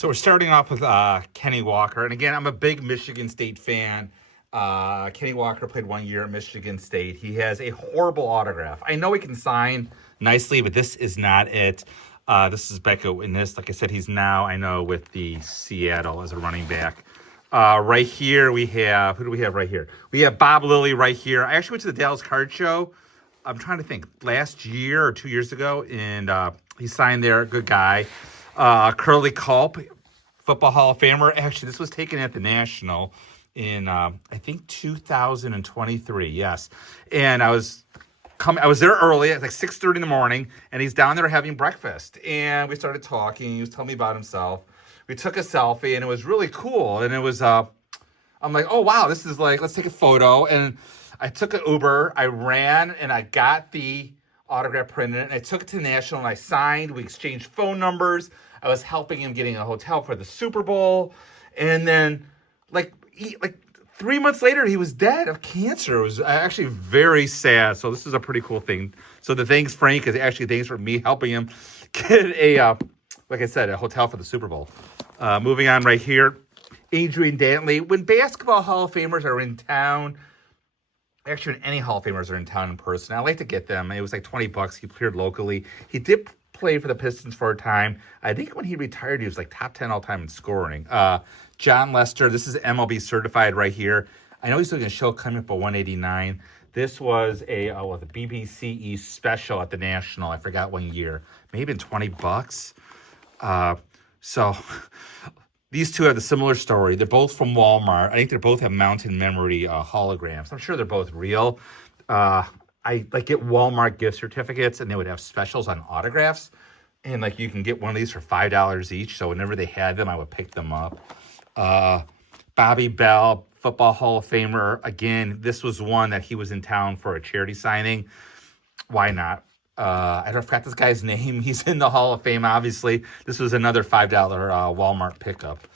So we're starting off with Kenny Walker. And again, I'm a big Michigan State fan. Kenny Walker played 1 year at Michigan State. He has a horrible autograph. I know he can sign nicely, but this is not it. This is Becca in this. Like I said, he's now, I know, with the Seattle as a running back. Right here, we have, who do we have right here? We have Bob Lilly right here. I actually went to the Dallas Card Show. I'm trying to think, last year or 2 years ago, and he signed there. Good guy. Curly Culp, Football Hall of Famer. Actually, this was taken at the National in, I think, 2023. Yes. And I was there early at like 6:30 in the morning, and he's down there having breakfast. And we started talking. He was telling me about himself. We took a selfie, and it was really cool. And it was, I'm like, oh, wow, this is like, let's take a photo. And I took an Uber. I ran, and I got the autograph printed, and I took it to the National, and I signed. We exchanged phone numbers. I was helping him getting a hotel for the Super Bowl. And then, like 3 months later, he was dead of cancer. It was actually very sad. So this is a pretty cool thing. So the thanks, Frank, is actually thanks for me helping him get a, like I said, a hotel for the Super Bowl. Moving on right here, Adrian Dantley. When basketball Hall of Famers are in town, actually when any Hall of Famers are in town in person, I like to get them. It was like $20. He appeared locally. He did play for the Pistons for a time. I think when he retired, he was like top 10 all time in scoring. John Lester, this is MLB certified right here. I know he's doing a show coming up at 189. This was the BBC East special at the National. I forgot 1 year, maybe $20. So these two have a similar story. They're both from Walmart. I think they both have Mountain Memory holograms. I'm sure they're both real. I like get Walmart gift certificates, and they would have specials on autographs. And like you can get one of these for $5 each. So whenever they had them, I would pick them up. Bobby Bell, Football Hall of Famer. Again, this was one that he was in town for a charity signing. Why not? I forgot this guy's name. He's in the Hall of Fame, obviously. This was another $5 Walmart pickup.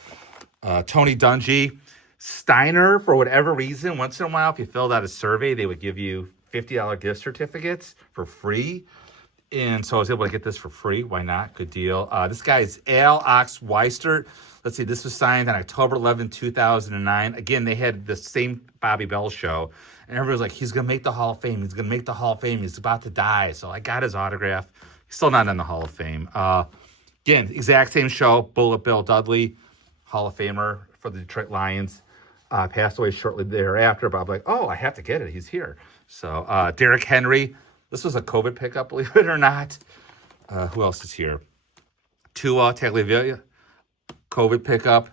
Tony Dungy. Steiner, for whatever reason, once in a while, if you filled out a survey, they would give you $50 gift certificates for free. And so I was able to get this for free. Why not? Good deal. This guy is Al Oxweister. Let's see, this was signed on October 11, 2009. Again, they had the same Bobby Bell show. And everybody was like, he's going to make the Hall of Fame. He's going to make the Hall of Fame. He's about to die. So I got his autograph. He's still not in the Hall of Fame. Again, exact same show. Bullet Bill Dudley, Hall of Famer for the Detroit Lions. Passed away shortly thereafter. But I'm like, oh, I have to get it. He's here. So Derrick Henry. This was a COVID pickup, believe it or not. Who else is here? Tua Tagovailoa, COVID pickup.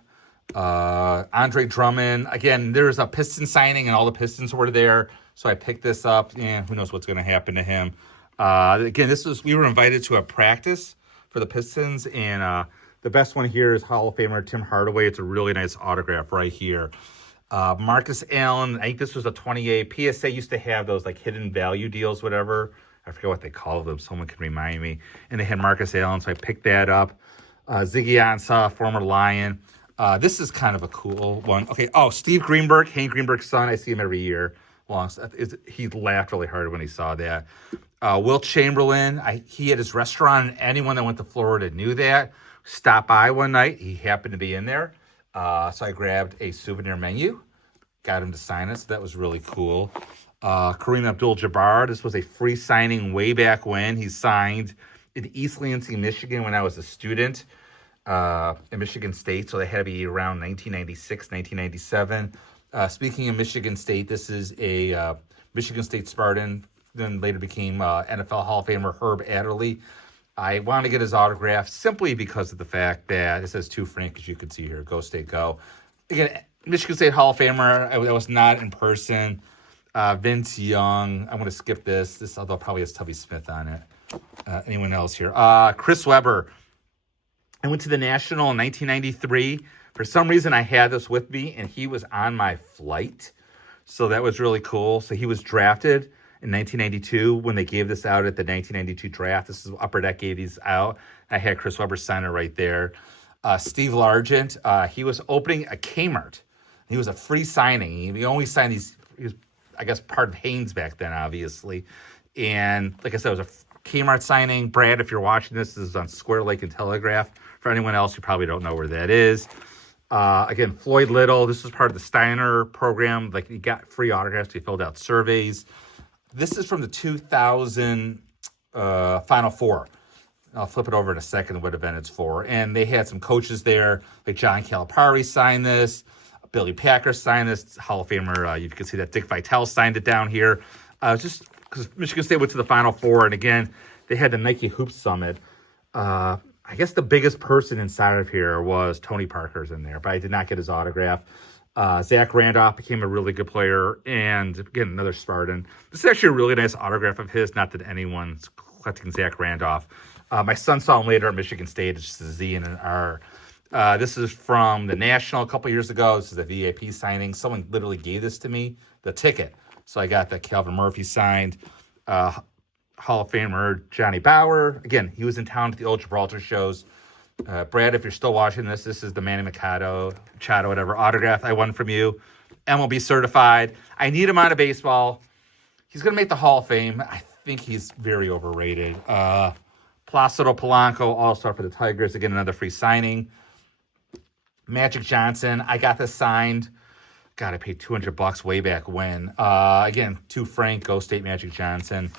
Andre Drummond. Again, there was a Piston signing, and all the Pistons were there. So I picked this up. Who knows what's going to happen to him. Again, we were invited to a practice for the Pistons, and the best one here is Hall of Famer Tim Hardaway. It's a really nice autograph right here. Marcus Allen, I think this was a 28. PSA used to have those like hidden value deals, whatever. I forget what they call them. Someone can remind me. And they had Marcus Allen, so I picked that up. Ziggy Ansah, former Lion. This is kind of a cool one. Okay. Oh, Steve Greenberg, Hank Greenberg's son. I see him every year. He laughed really hard when he saw that. Wilt Chamberlain, he had his restaurant, and anyone that went to Florida knew that. Stopped by one night. He happened to be in there. So I grabbed a souvenir menu, got him to sign it. So that was really cool. Kareem Abdul-Jabbar, this was a free signing way back when. He signed in East Lansing, Michigan when I was a student at Michigan State. So they had to be around 1996, 1997. Speaking of Michigan State, this is a Michigan State Spartan, then later became NFL Hall of Famer Herb Adderley. I wanted to get his autograph simply because of the fact that it says to Frank, as you can see here, go State go. Again, Michigan State Hall of Famer, I was not in person. Vince Young, I'm going to skip this, although probably has Tubby Smith on it. Anyone else here? Chris Webber. I went to the National in 1993. For some reason, I had this with me, and he was on my flight. So that was really cool. So he was drafted in 1992 when they gave this out at the 1992 draft. This is Upper Deck gave these out. I had Chris Webber sign it right there. Steve Largent, he was opening a Kmart. He was a free signing. He only signed these, he was, I guess, part of Haynes back then, obviously. And like I said, it was a Kmart signing. Brad, if you're watching this is on Square Lake and Telegraph For anyone else, you probably don't know where that is. Again, Floyd Little, this was part of the Steiner program. Like, you got free autographs. He filled out surveys. This is from the 2000 Final Four. I'll flip it over in a second what event it's for. And they had some coaches there, like John Calipari signed this. Billy Packer signed this. Hall of Famer, you can see that Dick Vitale signed it down here. Just because Michigan State went to the Final Four. And again, they had the Nike Hoop Summit. I guess the biggest person inside of here was Tony Parker's in there, but I did not get his autograph. Zach Randolph became a really good player, and again, another Spartan. This is actually a really nice autograph of his, not that anyone's collecting Zach Randolph. My son saw him later at Michigan State. It's just a Z and an R. This is from the National a couple years ago. This is a VIP signing. Someone literally gave this to me, the ticket. So I got the Calvin Murphy signed. Hall of Famer Johnny Bauer. Again, he was in town at the old Gibraltar shows. Brad, if you're still watching this, this is the Manny Machado, whatever, autograph I won from you. MLB certified. I need him out of baseball. He's going to make the Hall of Fame. I think he's very overrated. Placido Polanco, all-star for the Tigers. Again, another free signing. Magic Johnson. I got this signed. God, I paid $200 way back when. Again, to Frank, Go State Magic Johnson.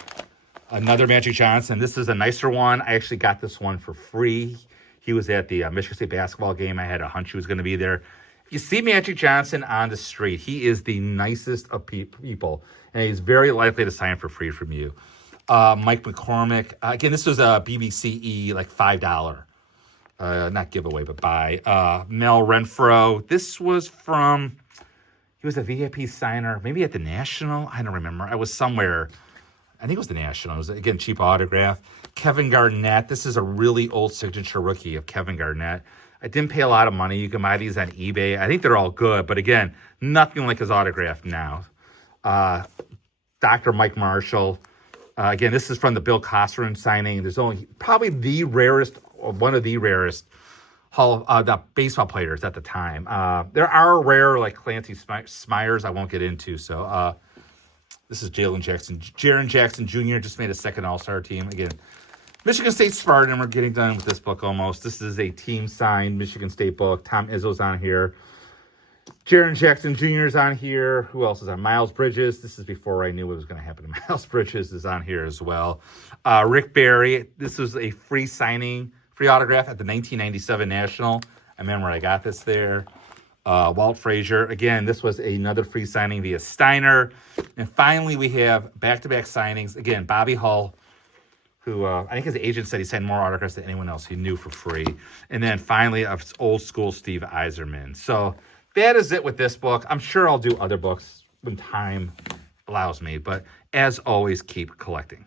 Another Magic Johnson. This is a nicer one. I actually got this one for free. He was at the Michigan State basketball game. I had a hunch he was going to be there. If you see Magic Johnson on the street, he is the nicest of people, and he's very likely to sign for free from you. Mike McCormick. Again, this was a BBCE, like $5. Not giveaway, but buy. Mel Renfro. This was from, he was a VIP signer, maybe at the National. I don't remember. I was somewhere. I think it was the National. It was, again, cheap autograph. Kevin Garnett. This is a really old signature rookie of Kevin Garnett. I didn't pay a lot of money. You can buy these on eBay. I think they're all good, but again, nothing like his autograph now. Dr. Mike Marshall. Again, this is from the Bill Costerin signing. There's only probably the rarest, or one of the rarest the baseball players at the time. There are rare, like Clancy Smyers, I won't get into. So this is Jalen Jackson. Jaren Jackson Jr. just made a second All-Star team. Again, Michigan State Spartan. We're getting done with this book almost. This is a team-signed Michigan State book. Tom Izzo's on here. Jaren Jackson Jr. is on here. Who else is on? Miles Bridges. This is before I knew what was going to happen to Miles Bridges is on here as well. Rick Barry. This was a free signing, free autograph at the 1997 National. I remember I got this there. Walt Frazier. Again, this was another free signing via Steiner. And finally, we have back-to-back signings. Again, Bobby Hull, who I think his agent said he signed more autographs than anyone else he knew for free. And then finally, old school Steve Yzerman. So that is it with this book. I'm sure I'll do other books when time allows me. But as always, keep collecting.